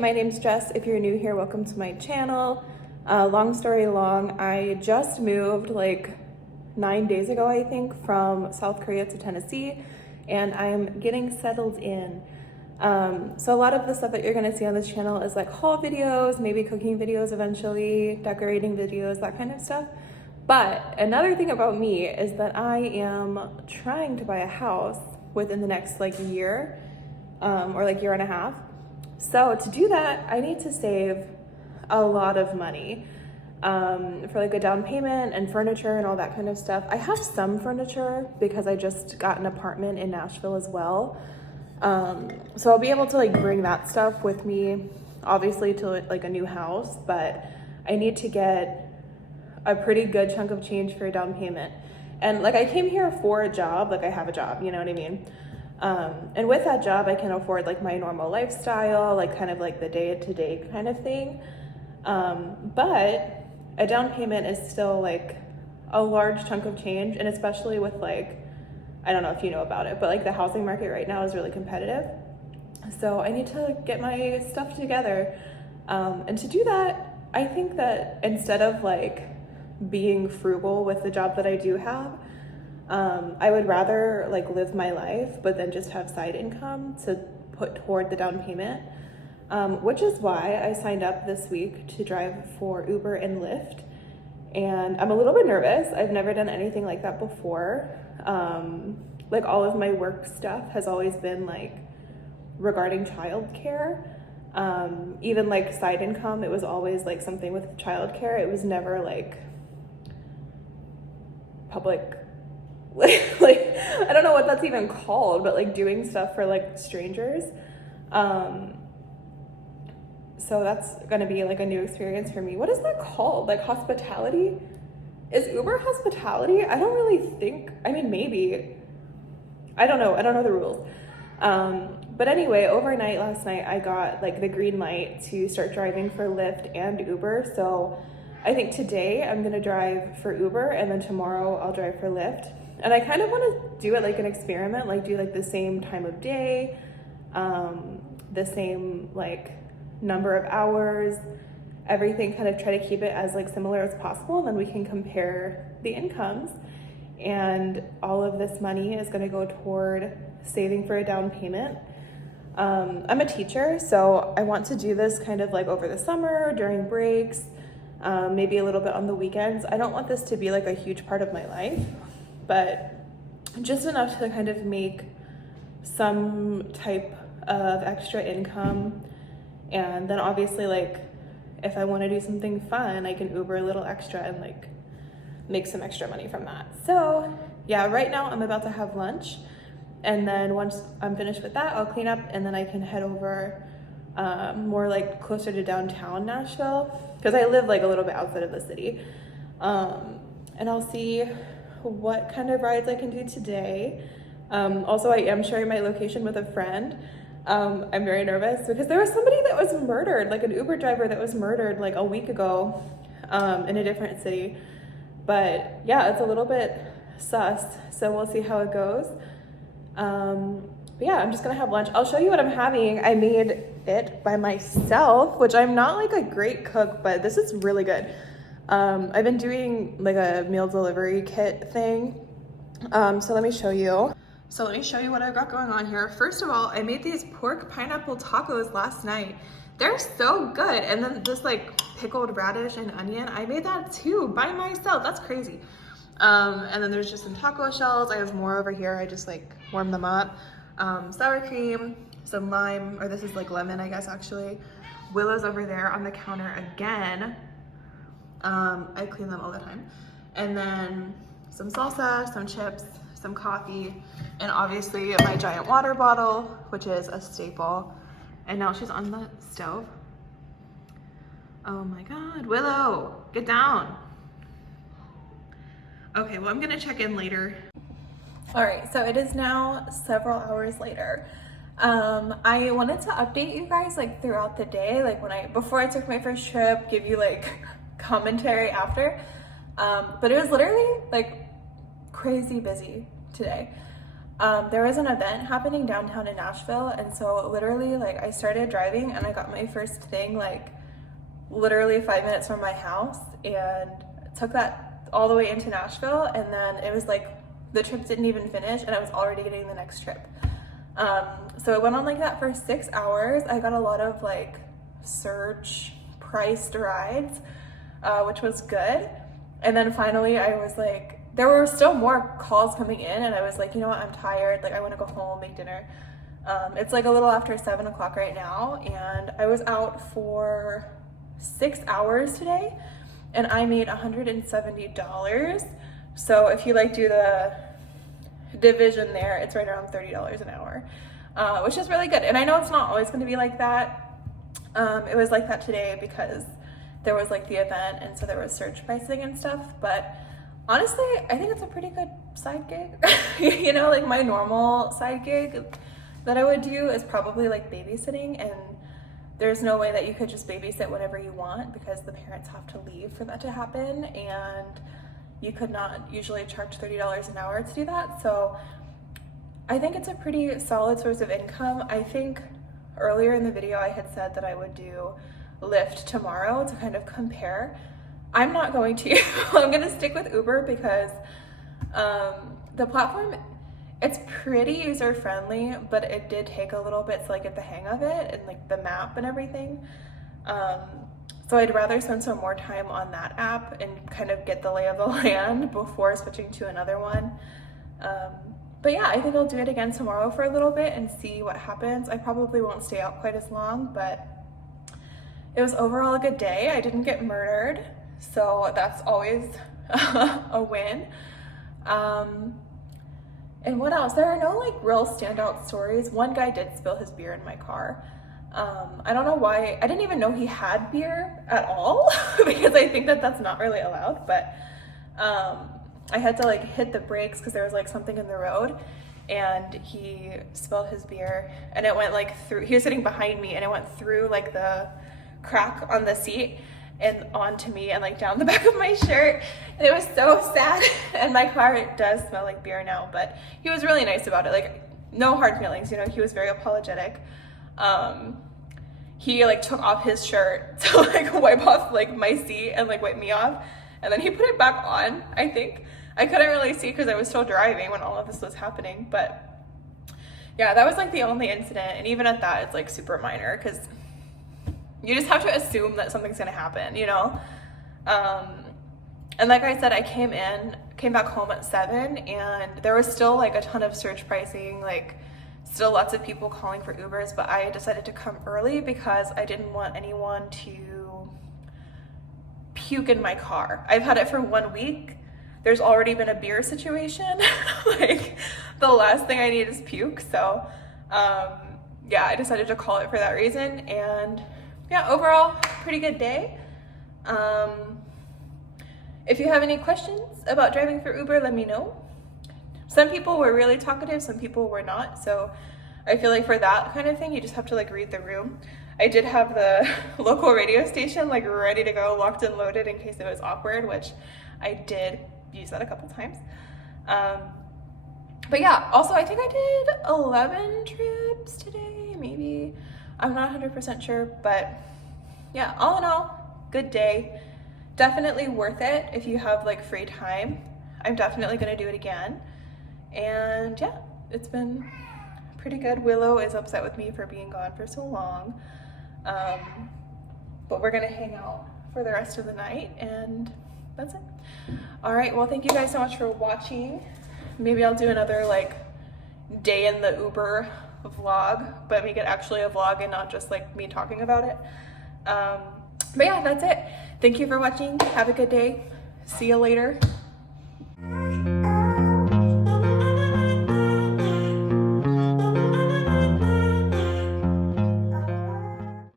my name's Jess. If you're new here, welcome to my channel. Long story long, I just moved like 9 days ago, I think, from South Korea to Tennessee, and I'm getting settled in. So a lot of the stuff that you're gonna see on this channel is like haul videos, maybe cooking videos eventually, decorating videos, that kind of stuff. But another thing about me is that I am trying to buy a house within the next like year, or like year and a half. So to do that, I need to save a lot of money for like a down payment and furniture and all that kind of stuff. I have some furniture because I just got an apartment in Nashville as well. So I'll be able to like bring that stuff with me, obviously, to like a new house, but I need to get a pretty good chunk of change for a down payment. And like I came here for a job, like I have a job, you know what I mean? And with that job, I can afford like my normal lifestyle, like kind of like the day-to-day kind of thing. But a down payment is still like a large chunk of change, and especially with like, I don't know if you know about it, but like the housing market right now is really competitive. So I need to get my stuff together. And to do that, I think that instead of like being frugal with the job that I do have, I would rather like live my life, but then just have side income to put toward the down payment, which is why I signed up this week to drive for Uber and Lyft. And I'm a little bit nervous. I've never done anything like that before. Like all of my work stuff has always been like regarding childcare. Even like side income, it was always like something with childcare. It was never like public, like I don't know what that's even called, but like doing stuff for like strangers. So that's gonna be like a new experience for me. What is that called? Like hospitality? Is Uber hospitality? I don't really think, I mean, maybe. I don't know the rules. But anyway, overnight last night, I got like the green light to start driving for Lyft and Uber. So I think today I'm gonna drive for Uber, and then tomorrow I'll drive for Lyft. And I kind of wanna do it like an experiment, like do like the same time of day, the same like number of hours, everything, kind of try to keep it as like similar as possible. And then we can compare the incomes, and all of this money is going to go toward saving for a down payment. I'm a teacher, so I want to do this kind of like over the summer, during breaks, maybe a little bit on the weekends. I don't want this to be like a huge part of my life, but just enough to kind of make some type of extra income. And then obviously, like, if I want to do something fun, I can Uber a little extra and like make some extra money from that. So yeah, right now I'm about to have lunch, and then once I'm finished with that, I'll clean up, and then I can head over more like closer to downtown Nashville, because I live like a little bit outside of the city. And I'll see what kind of rides I can do today. Also, I am sharing my location with a friend. I'm very nervous because there was somebody that was murdered, like an Uber driver that was murdered like a week ago in a different city. But yeah, it's a little bit sus, so we'll see how it goes. But yeah, I'm just gonna have lunch. I'll show you what I'm having. I made it by myself, which I'm not like a great cook, but this is really good. I've been doing like a meal delivery kit thing. So let me show you. So let me show you what I've got going on here. First of all, I made these pork pineapple tacos last night. They're so good. And then this like pickled radish and onion, I made that too by myself. That's crazy. And then there's just some taco shells. I have more over here. I just like warm them up. Sour cream, some lime, or this is like lemon, I guess, actually. Willow's over there on the counter again. I clean them all the time. And then some salsa, some chips, some coffee, and obviously my giant water bottle, which is a staple. And now she's on the stove. Oh my God, Willow, get down. Okay, well, I'm gonna check in later. All right, so it is now several hours later. I wanted to update you guys like throughout the day, like before I took my first trip, give you like commentary after. But it was literally like crazy busy today. There was an event happening downtown in Nashville, and so literally, like, I started driving and I got my first thing like literally 5 minutes from my house, and took that all the way into Nashville, and then it was like the trip didn't even finish and I was already getting the next trip. So it went on like that for 6 hours. I got a lot of like surge priced rides, which was good. And then finally I was like, there were still more calls coming in, and I was like, you know what, I'm tired, like I want to go home, make dinner. It's like a little after 7 o'clock right now, and I was out for 6 hours today, and I made $170. So if you like do the division there, it's right around $30 an hour, which is really good. And I know it's not always going to be like that. It was like that today because there was like the event, and so there was surge pricing and stuff, but honestly, I think it's a pretty good side gig. You know, like my normal side gig that I would do is probably like babysitting, and there's no way that you could just babysit whenever you want because the parents have to leave for that to happen, and you could not usually charge $30 an hour to do that. So I think it's a pretty solid source of income. I think earlier in the video I had said that I would do Lyft tomorrow to kind of compare. I'm not going to. I'm going to stick with Uber because the platform, it's pretty user friendly, but it did take a little bit to like get the hang of it and like the map and everything. So I'd rather spend some more time on that app and kind of get the lay of the land before switching to another one. But yeah, I think I'll do it again tomorrow for a little bit and see what happens. I probably won't stay out quite as long, but it was overall a good day. I didn't get murdered, so that's always a win. And what else? There are no like real standout stories. One guy did spill his beer in my car. I don't know why. I didn't even know he had beer at all because I think that that's not really allowed, but I had to like hit the brakes because there was like something in the road, and he spilled his beer, and it went like through, he was sitting behind me, and it went through like the crack on the seat and onto me and like down the back of my shirt, and it was so sad. And my car does smell like beer now, but he was really nice about it, like no hard feelings, you know. He was very apologetic. He like took off his shirt to like wipe off like my seat and like wipe me off, and then he put it back on. I think I couldn't really see because I was still driving when all of this was happening, but yeah, that was like the only incident, and even at that it's like super minor because you just have to assume that something's gonna happen, you know? And like I said, I came back home at 7, and there was still like a ton of surge pricing, like still lots of people calling for Ubers, but I decided to come early because I didn't want anyone to puke in my car. I've had it for 1 week. There's already been a beer situation. Like the last thing I need is puke. So yeah, I decided to call it for that reason. And yeah, overall, pretty good day. If you have any questions about driving for Uber, let me know. Some people were really talkative, some people were not. So I feel like for that kind of thing, you just have to like read the room. I did have the local radio station like ready to go, locked and loaded in case it was awkward, which I did use that a couple times. But yeah, also I think I did 11 trips today, maybe. I'm not 100% sure, but yeah, all in all, good day. Definitely worth it if you have like free time. I'm definitely gonna do it again. And yeah, it's been pretty good. Willow is upset with me for being gone for so long. But we're gonna hang out for the rest of the night, and that's it. All right, well, thank you guys so much for watching. Maybe I'll do another like day in the Uber vlog, but make it actually a vlog and not just like me talking about it. But yeah, that's it. Thank you for watching. Have a good day. See you later.